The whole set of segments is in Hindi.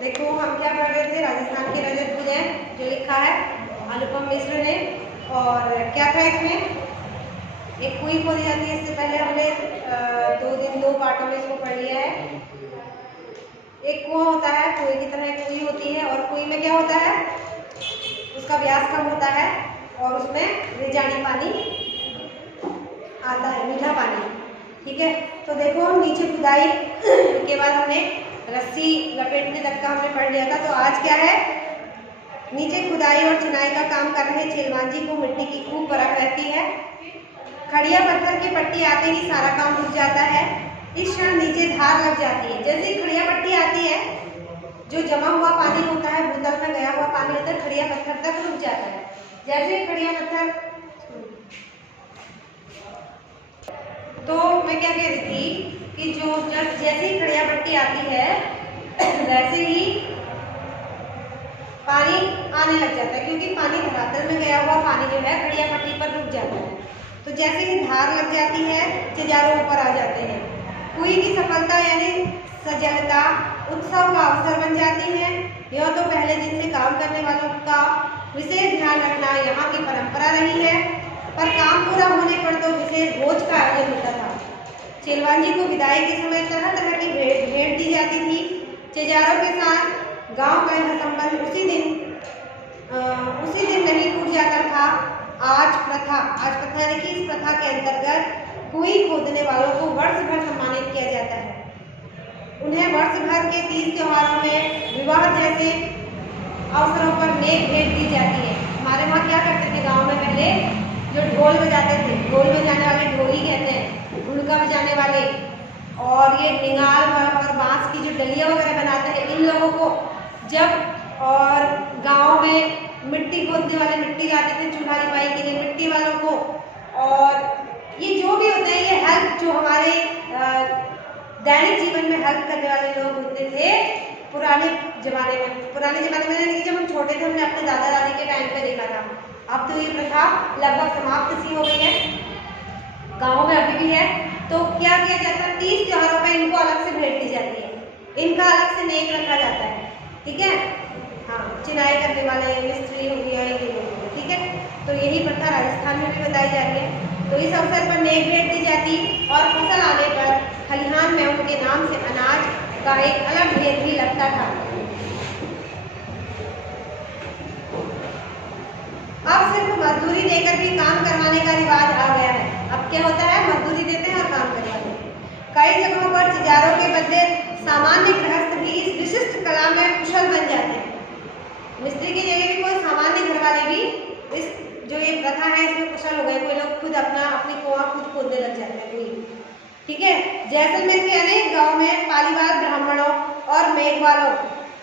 देखो हम क्या पढ़ रहे थे, राजस्थान के रजत उदय जो लिखा है अनुपम मिश्र ने। और क्या था इसमें, एक कुई खोदी जाती है। इससे पहले हमने 2 पार्टों में इसको पढ़ लिया है। एक कुआं होता है, कुएं की तरह एक कुई होती है, और कुई में क्या होता है, उसका व्यास कम होता है और उसमें रिजानी पानी आता है, मीठा पानी। ठीक है, तो देखो नीचे खुदाई के बाद हमने रस्सी लपेटने तक का हमने पढ़ लिया था। तो आज क्या है, नीचे खुदाई और चिनाई का काम कर रहे छेलवांजी को मिट्टी की खूब परख रहती है। खड़िया पत्थर की पट्टी आते ही सारा काम रुक जाता है। इस क्षण नीचे धार लग जाती है। जैसे खड़िया पट्टी आती है, जो जमा हुआ पानी होता है, भूतल में गया हुआ पानी होता है, खड़िया पत्थर तक रुक जाता है। जैसे खड़िया पत्थर, तो मैं क्या कह रही थी कि जैसे ही खड़िया पट्टी आती है वैसे ही पानी आने लग जाता है, क्योंकि पानी धरातल में गया हुआ पानी जो है खड़िया पट्टी पर रुक जाता है। तो जैसे ही धार लग जाती है, चिजारों ऊपर आ जाते हैं। कुई की सफलता यानी सजगता उत्सव का अवसर बन जाती है। यह तो पहले दिन से काम करने वालों का विशेष ध्यान रखना यहाँ की परंपरा रही है, पर काम पूरा होने पर तो विशेष भोज का आयोजन होता था। छेलवांजी को विदाई के समय तरह तरह की भेंट दी जाती थी। चिजारों के साथ गांव का यह संबंध उसी दिन नहीं टूट जाता था। आज प्रथा यानी कि इस प्रथा के अंतर्गत कुई खोदने वालों को वर्ष भर सम्मानित किया जाता है। उन्हें वर्ष भर के 30 त्योहारों में, विवाह जैसे अवसरों पर नेक भेंट दी जाती है। हमारे वहाँ क्या करते थे गांव में, पहले जो ढोल बजाते थे, ढोल बजाने वाले ढोली कहते हैं, ढुलका बजाने वाले, और ये निगाल और बांस की जो डलिया वगैरह बनाते हैं, इन लोगों को जब, और गांव में मिट्टी खोदने वाले मिट्टी लाते थे चूल्हा लिपाई के लिए, मिट्टी वालों को, और ये जो भी होते हैं, ये हेल्प जो हमारे दैनिक जीवन में हेल्प करने वाले लोग होते थे पुराने जमाने में जब हम छोटे थे, हमने अपने दादा दादी के टाइम पे देखा था। अब तो ये प्रथा लगभग समाप्त सी हो गई है, गाँव में अभी भी है। तो क्या किया जाता है, 30 त्योहारों में इनको अलग से भेंट दी जाती है, इनका अलग से नेक रखा जाता है। ठीक है, हाँ, चिनाई करने वाले मिस्त्री हो गया, ये लोग, ठीक है। तो यही प्रथा राजस्थान में भी बताई जा रही है। तो इस अवसर पर नेक भेंट दी जाती, और फसल आने पर खलिहान में उनके नाम से अनाज का एक अलग ढेर भी लगता था। अब सिर्फ मजदूरी देकर भी काम करवाने का रिवाज आ गया है। अब क्या होता है, मजदूरी देते हैं और काम करवाते हैं। कई जगहों पर चिजारों के बदले सामान्य गृहस्थ भी इस विशिष्ट कला में कुशल बन जाते हैं। मिस्त्री की जगह भी कोई सामान्य घर वाले भी इस जो ये प्रथा है इसमें कुशल हो गए। कोई लोग खुद अपनी कुआं खुद खोदने लग जाते हैं कोई। ठीक है, जैसलमेर के अनेक गाँव में पालीवाल ब्राह्मणों और मेघवालों,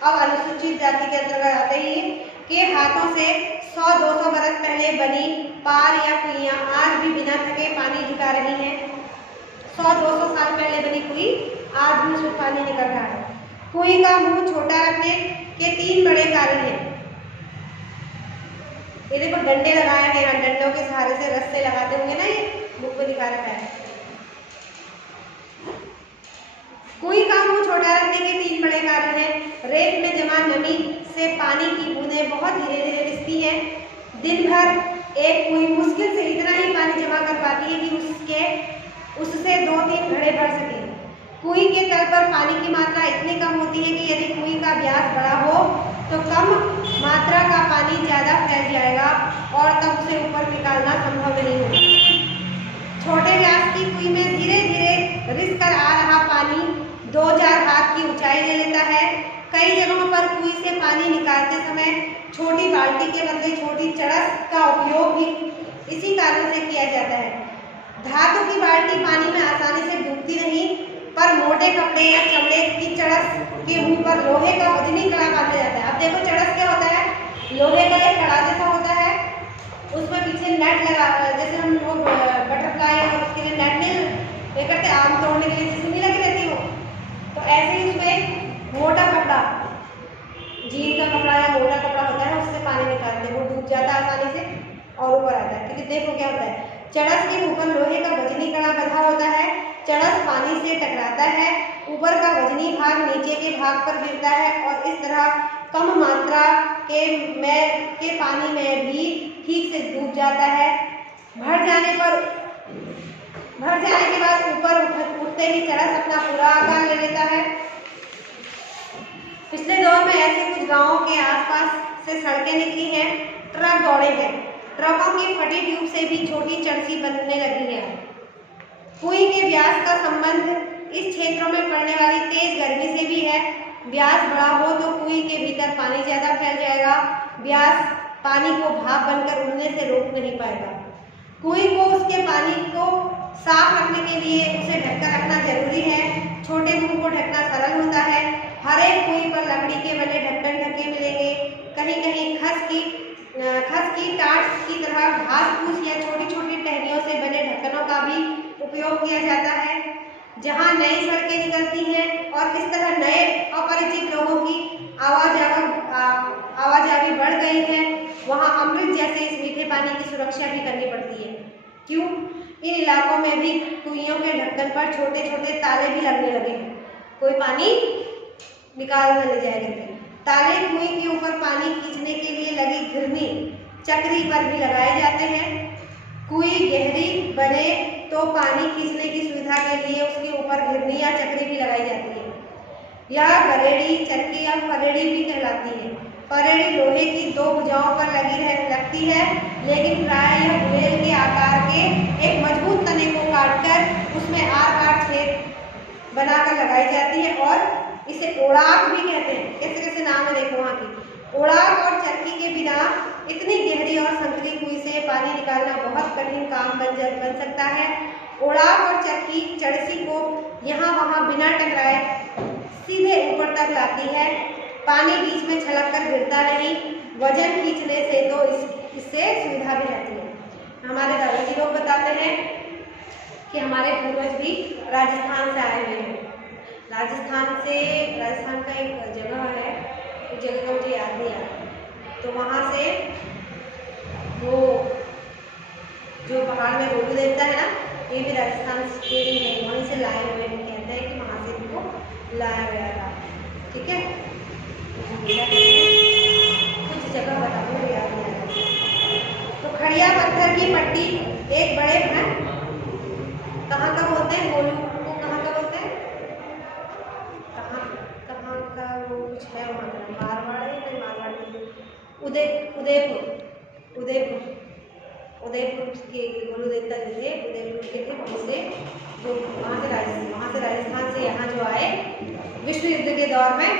अब अनुसूचित जाति के अंतर्गत आते ही, के हाथों से 100-200 बरस पहले बनी पार या कुइयां आज भी बिना थके पानी जुटा रही हैं। 100-200 साल पहले बनी कुई आज भी उसमें पानी निकल रहा है। कुई का मुंह छोटा रखने के 3 बड़े कारण हैं। ये देखो डंडे लगाए हैं, यहाँ डंडों के सहारे से रस्से लगाते होंगे ना, ये मुख को दिखा रखा है। कुई का मुंह छोटा रखने के 3 बड़े कारण हैं। रेत में जमा नमी से पानी की बूंदें बहुत धीरे धीरे रिसती हैं। दिन भर एक कुई मुश्किल से इतना ही पानी जमा कर पाती है कि उससे 2-3 घड़े भर सके। कुई के तल पर पानी की मात्रा इतनी कम होती है कि यदि कुई का व्यास बड़ा हो तो कम मात्रा का पानी ज़्यादा फैल जाएगा और तब उसे ऊपर निकालना संभव नहीं होगा। छोटे व्यास की कुई में धीरे धीरे रिस कर आ रहा पानी 2-4 हाथ की ऊंचाई ले लेता है। कई जगहों पर कुई से पानी निकालते समय छोटी बाल्टी के बदले छोटी चड़स का उपयोग भी इसी कारण से किया जाता है। धातु की बाल्टी पानी में आसानी से डूबती नहीं, पर मोटे कपड़े या चमड़े की चड़स के मुंह पर लोहे का वजनी कड़ा बांधा जाता है। अब देखो चड़स क्या होता है, लोहे का एक कड़ा जैसा होता है, उसमें पीछे नेट लगा, जैसे हम लोग बटरफ्लाई और उसके लिए नेट नहीं करते, आम तोड़ने के लिए जिसमें नहीं लगी रहती हो, तो ऐसे ही उसमें मोटा कपड़ा, जीन का कपड़ा या मोटा कपड़ा होता है, उससे पानी निकालते हैं, वो डूब जाता है आसानी से और ऊपर आता है। क्योंकि देखो क्या होता है, चड़स के ऊपर लोहे का वजनी कड़ा बंधा होता है, चड़स पानी से टकराता है ऊपर का वजनी भाग नीचे के भाग पर गिरता है और इस तरह कम मात्रा के पानी में भी ठीक से डूब जाता है। भर जाने के बाद ऊपर उठते ही चरस अपना पूरा आकार ले लेता है। पिछले दौर में ऐसे कुछ गांवों के आसपास से सड़कें निकली हैं, ट्रक दौड़े हैं, ट्रकों की फटी ट्यूब से भी छोटी चरसी बनने लगी है। कुएं के व्यास का संबंध इस क्षेत्रों में पड़ने वाली तेज गर्मी से भी है। व्यास बड़ा हो तो कुएं के भीतर पानी ज्यादा फैल जाएगा। व्यास पानी को भाप बनकर उड़ने से रोक नहीं पाएगा। कुएं को उसके पानी को साफ रखने के लिए उसे ढककर रखना जरूरी है। छोटे मुंह को ढकना सरल होता है। हर एक कुएं पर लकड़ी के बने ढक्कन ढके मिलेंगे। कहीं कहीं खस की टाट की तरह घास फूस या छोटी छोटी टहनियों से बने ढक्कनों का भी उपयोग किया जाता है। जहाँ नई सड़कें निकलती हैं और इस तरह नए अपरिचित लोगों की आवाजाही बढ़ गई है, वहाँ अमृत जैसे इस मीठे पानी की सुरक्षा भी करनी पड़ती है। क्यों? इन इलाकों में भी कुइयों के ढक्कन पर छोटे छोटे ताले भी लगने लगे हैं, कोई पानी निकाल न ले जाए करके। ताले कुएं के ऊपर पानी खींचने के लिए लगी घिरनी चक्री पर भी लगाए जाते हैं। कुएं गहरी बने तो पानी खींचने की सुविधा के लिए उसके ऊपर घिरनी या चक्री भी लगाई जाती है। यह गरेड़ी, चक्की या फरेड़ी भी कहलाती है। फरेड़ी लोहे की दो भुजाओं पर लगती है, लेकिन प्राय यह बेल के आकार के एक मजबूत तने को काटकर उसमें आर-पार छेद बनाकर लगाई जाती है और इसे ओड़ाक भी कहते हैं। कैसे कैसे नाम है देखो वहाँ की। ओड़ाक और चरखी के बिना इतनी गहरी और संकरी कुएं से पानी निकालना बहुत कठिन काम बन सकता है। ओड़ाक और चरखी चरसी को यहाँ वहाँ बिना टकराए सीधे ऊपर तक लाती है। पानी बीच में छलक कर गिरता नहीं। वजन खींचने से तो इससे सुविधा भी रहती है। हमारे दादाजी लोग बताते हैं कि हमारे पूर्वज भी राजस्थान से आए हुए हैं। राजस्थान का एक जगह है, उस जगह का मुझे याद नहीं आ रहा। तो वहाँ से वो जो पहाड़ में गोलू देवता है ना, ये भी राजस्थान के ही है, वहीं से लाए हुए हैं। कहते हैं कि वहाँ से इनको लाया गया था। ठीक है, कुछ जगह बता दो, याद नहीं आ रहा। तो खड़िया पत्थर की पट्टी एक बड़े हैं, कहाँ का बोलते हैं गोलू को, कहाँ का बोलते हैं, कहाँ का वो कुछ है वहाँ का, मारवाड़ उदयपुर के गोलू देवता जैसे उदयपुर के थे, वहाँ से राजस्थान से यहाँ जो आए विश्व युद्ध के दौर में,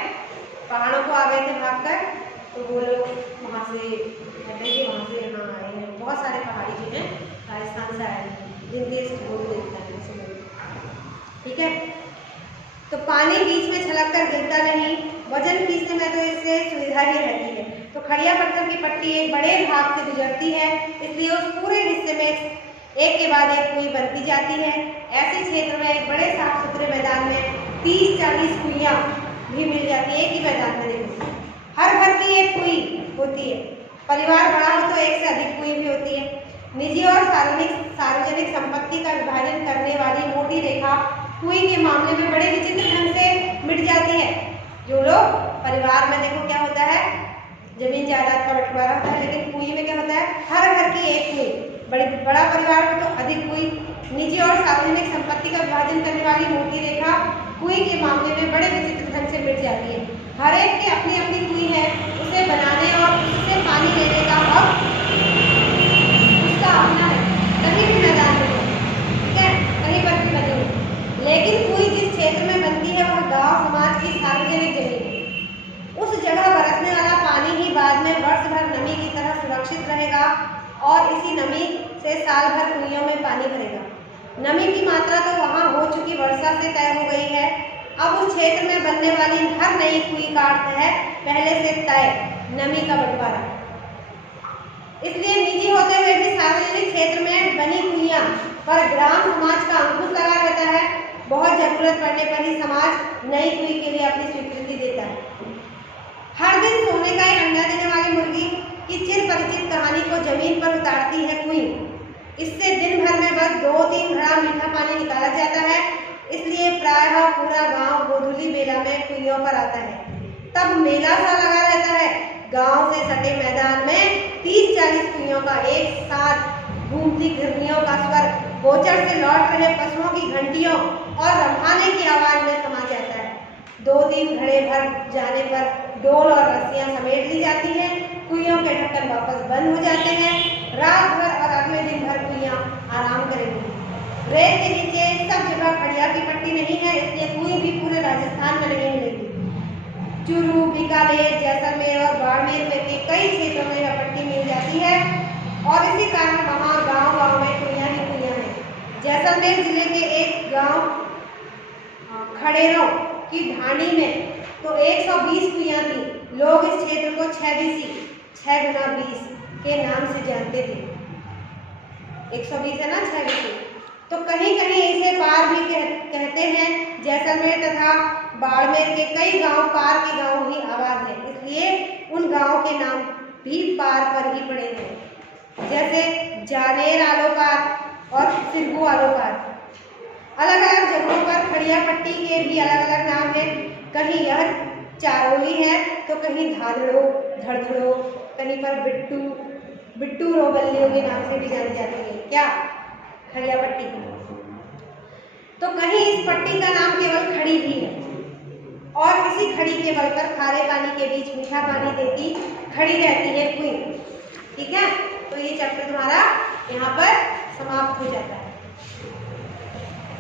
पहाड़ों को आ गए थे भागकर, तो वो लोग वहाँ से यहाँ आए हैं। बहुत सारे पहाड़ी जो हैं राजस्थान से आए हैं, जिनके इस गोलू देवता है। ठीक है, तो पानी बीच में छलक कर गिरता नहीं। वजन खींचने में तो इससे सुविधा ही रहती है। तो खड़िया पत्थर की पट्टी एक बड़े भाग से गुजरती है, इसलिए उस पूरे हिस्से में एक के बाद एक कुएं बनती जाती है। ऐसे क्षेत्र में एक बड़े साफ सुथरे मैदान में 30-40 कुइयाँ भी मिल जाती है। एक ही मैदान में देखो, हर घर की एक कुएं होती है। परिवार बड़ा हो तो एक से अधिक कुएं भी होती है। निजी और सार्वजनिक संपत्ति का विभाजन करने वाली मोटी रेखा कुएं के मामले में बड़े विचित्र ढंग से मिट जाती है। जो लोग परिवार में देखो क्या होता है, जमीन जायदाद का बंटवारा होता है, लेकिन कुएं में क्या होता है, हर घर की एक कुएं। बड़ा परिवार हो तो अधिक कुएं। निजी और सार्वजनिक संपत्ति का विभाजन करने वाली मोटी रेखा कुएं के मामले में बड़े विचित्र ढंग से मिट जाती है। हर एक की अपनी अपनी कुएं है, उसे बनाने और उससे पानी लेने का हक उसका अपना है। कहीं भी मैदान में, ठीक है, कहीं पर भी बनी हो, लेकिन कुएं जिस क्षेत्र में बनती है वह गांव समाज की सार्वजनिक जमीन है। उस जगह बरसने वाला पानी ही बाद में वर्ष भर नमी की तरह सुरक्षित रहेगा और इसी नमी से साल भर कुइयों में पानी भरेगा। नमी की मात्रा तो वहाँ हो चुकी वर्षा से तय हो गई है। अब उस क्षेत्र में बनने वाली हर नई कुएं का अर्थ है पहले से तय नमी का बंटवारा। इसलिए निजी होते हुए भी सार्वजनिक क्षेत्र में बनी कुइयां पर ग्राम समाज का अंकुश लगा रहता है। बहुत जरूरत पड़ने पर ही समाज नई कुएं के लिए अपनी स्वीकृति देता है। हर दिन सोने का एक अंडा देने वाली मुर्गी की चिर परिचित कहानी को जमीन पर उतारती है कुएं। इससे दिन भर में बस 2-3 घड़ा मीठा पानी निकाला जाता है इसलिए प्रायः पूरा गांव गोधूली मेला में कुइयों पर आता है। तब मेला सा लगा रहता है। गांव से सटे मैदान में 30-40 कुइयों का एक साथ घूमती घिरनियों का स्वर, गोचर से लौट रहे पशुओं की घंटियों और रम्भाने की आवाज में समा जाता है। 2-3 घड़े भर जाने पर डोल और रस्सियां समेट ली जाती हैं। कुइयों के ढक्कन वापस बंद हो जाते हैं। रात भर और अगले दिन भर कुइयां आराम करेंगी। रेत के नीचे सब जगह खड़िया की पट्टी नहीं है, इसलिए कुई भी पूरे राजस्थान में नहीं मिलेगी। चूरू, बीकानेर, जैसलमेर और बाड़मेर में के कई क्षेत्रों में यह पट्टी मिल जाती है और इसी कारण वहाँ गांव-गांव में कुइयां ही कुइयां हैं। जैसलमेर जिले के एक गांव खड़ेरों की ढाणी में तो 120 कुइयां थी। लोग इस क्षेत्र को 6 गुना 20 के नाम से जानते थे। 120 है ना, 6 तो कहीं कहीं इसे पार भी कहते हैं। जैसलमेर तथा बाड़मेर के कई गांव पार के गांव ही आबाद है, इसलिए उन गांवों के नाम भी पार पर ही पड़े हैं, जैसे जानेर आलोपार और सिरगू आलोपार। अलग अलग जगहों पर खड़िया पट्टी के भी अलग अलग नाम हैं। कहीं यह चारोली है तो कहीं धाधड़ो, धड़धड़ो, कहीं पर बिट्टू रोबल्लियों के नाम से भी जानी जाती है। क्या खड़िया पट्टी? तो कहीं इस पट्टी का नाम केवल खड़ी ही है और इसी खड़ी के बल पर खारे पानी के बीच मीठा पानी देती खड़ी रहती है कुई। ठीक है, तो ये चैप्टर तुम्हारा यहाँ पर समाप्त हो जाता है।